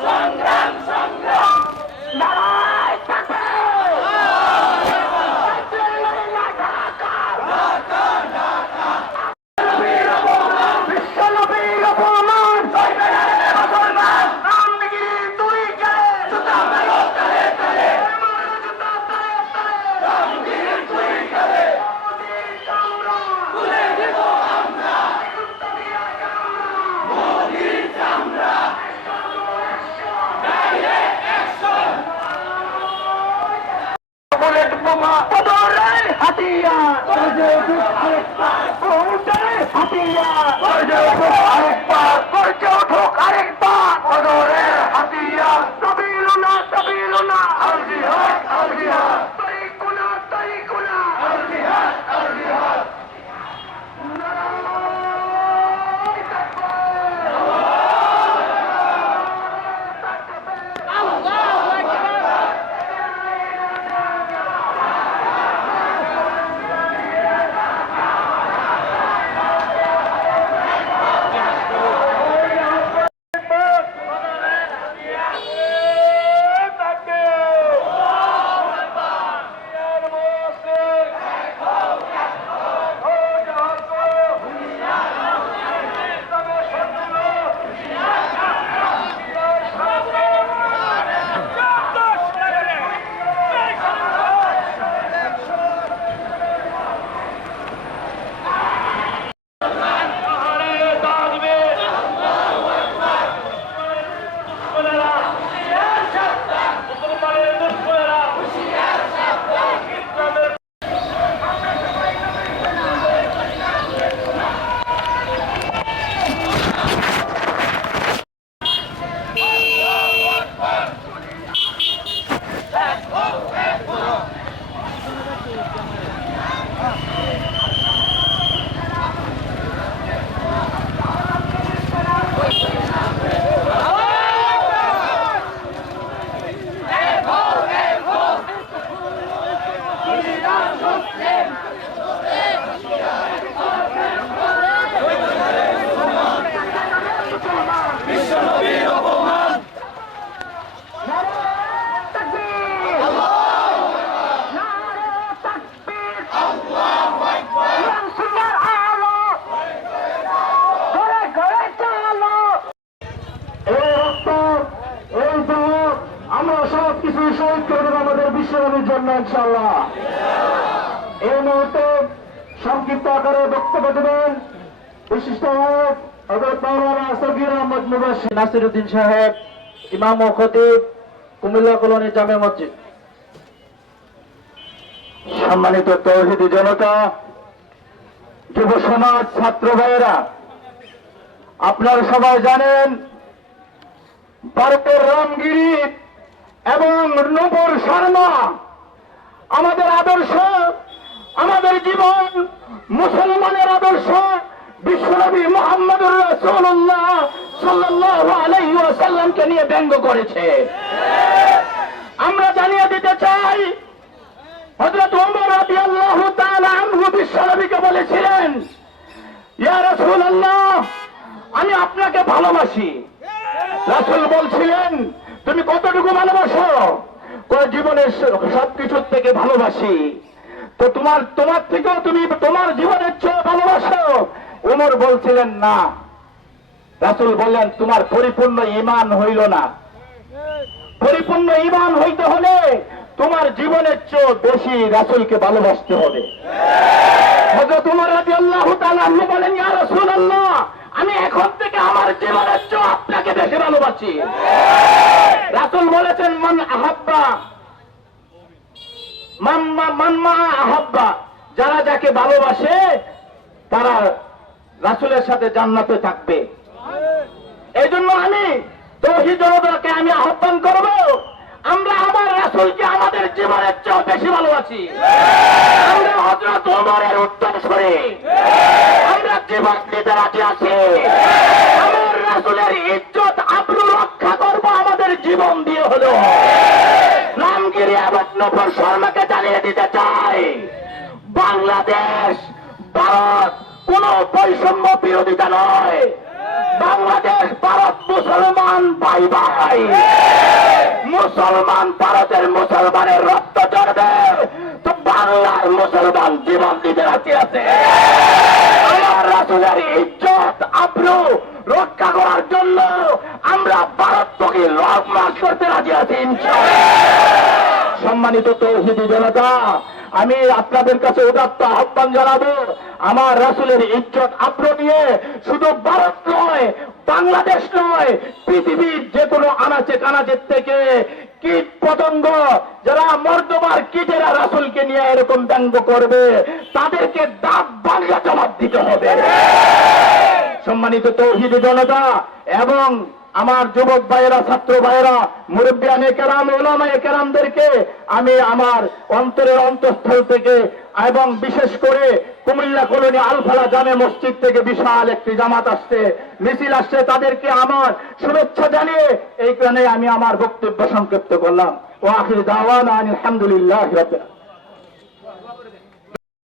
Contra Hatiya করজে উঠুক আরেকবার। উঠে। হাতিয়া করজে উঠুক আরেকবার। করজে উঠুক আরেকবার। কদরের হাতিয়া। সবিলুনা সবিলুনা আলজিহাদ আলজিহাদ শহীদ করে দেবে আমাদের বিশ্বনবীর জন্য ইনশাল্লাহ এই মুহূর্তে সংক্ষিপ্ত আকারে বক্তব্য দেবেন বিশিষ্ট নায়ক হজরত মাওলানা সগির আহমদ মুবাসির নাসিরুদ্দিন সাহেব ইমাম ও খতিব কুমিল্লা কলোনি জামে মসজিদ। সম্মানিত তৌহিদি জনতা যুব সমাজ ছাত্র ভাইয়েরা আপনারা সবাই জানেন ভারতের রামগিরি এবং নূপুর শর্মা, আমাদের আদর্শ, আমাদের জীবন, মুসলমানের আদর্শ, বিশ্বনবী মোহাম্মদুর রাসূলুল্লাহ সাল্লাল্লাহু আলাইহি ওয়াসাল্লামকে নিয়ে ব্যঙ্গ করেছে। আমরা জানিয়ে দিতে চাই, হযরত ওমর তাআলা আনহু বিশ্বনবীকে বলেছিলেন, ইয়া আমি আপনাকে ভালোবাসি। রাসূল বলছিলেন তুমি কতটুকু ভালোবাসো? জীবনের সবকিছুর থেকে ভালোবাসি। তো তোমার তোমার থেকেও তুমি তোমার জীবনের চেয়ে ভালোবাসো? ওমর বলছিলেন, না। রাসূল বললেন, তোমার পরিপূর্ণ ঈমান হইল না। পরিপূর্ণ ইমান হইতে হলে তোমার জীবনের চেয়ে বেশি রাসূলকে ভালোবাসতে হবে। উমর রাদিয়াল্লাহু তাআলা আনহু বলেন আমি এখন থেকে আমার জীবনের চেয়ে বেশি ভালোবাসি। রাসূল বলেছেন, মান আহাব্বা মাম্মা মাম্মা আহাব্বা। যারা যাকে ভালোবাসে, তারা রাসূলের সাথে জান্নাতে থাকবে। এই জন্য আমি তৌহিদ জনতাকে আমি আহ্বান করব, আমরা আমার রাসূলকে আমাদের জীবনের চেয়ে বেশি ভালোবাসি। আমরা হযরত ওমরের উত্তর সরে আমরা জীবন দিতে রাজি আছি। আমার রাসূলের ইজ্জত আবরু রক্ষা করব আমাদের জীবন দিয়ে হলো নফর শর্মাকে জানিয়ে দিতে চাই, বাংলাদেশ, ভারত কোন বৈষম্য বিরোধিতা নয়। বাংলাদেশ, ভারত মুসলমান ভাই ভাই। মুসলমান ভারতের মুসলমানের রক্ত চড়বে তো বাংলার মুসলমান জীবন দিতে রাজি আছে। আমার রাসুলের ইজ্জত, আব্রু রক্ষা করার জন্য আমরা ভারত থেকে লক মার্চ করতে রাজি আছি, ইনশাআল্লাহ। সম্মানিত তৌহিদি জনতা আমি আপনাদের কাছে উদাত্ত আহ্বান জানাব আমার রাসুলের ইজ্জত আব্র নিয়ে শুধু ভারত নয় বাংলাদেশ নয় পৃথিবীর যে কোনো আনাচে কানাচের থেকে কীট পতঙ্গ যারা মর্দবার কীটেরা রাসুলকে নিয়ে এরকম ব্যঙ্গ করবে তাদেরকে দাঁত বাংলা জবাব দিতে হবে। সম্মানিত তৌহিদ জনতা এবং আমার যুবক ভাইয়েরা, ছাত্র ভাইয়েরা মুরব্বিয়ানে কেরাম ওলামায়ে কেরামদেরকে আমি আমার অন্তরের অন্তঃস্থল থেকে এবং বিশেষ করে কুমিল্লা কলোনি আলফালা জামে মসজিদ থেকে বিশাল একটি জামাত আসছে, মিছিল আসছে, তাদেরকে আমার শুভেচ্ছা জানিয়ে এইখানে আমি আমার বক্তব্য সংক্ষিপ্ত করলাম। ও আখির দাওয়ান আলহামদুলিল্লাহ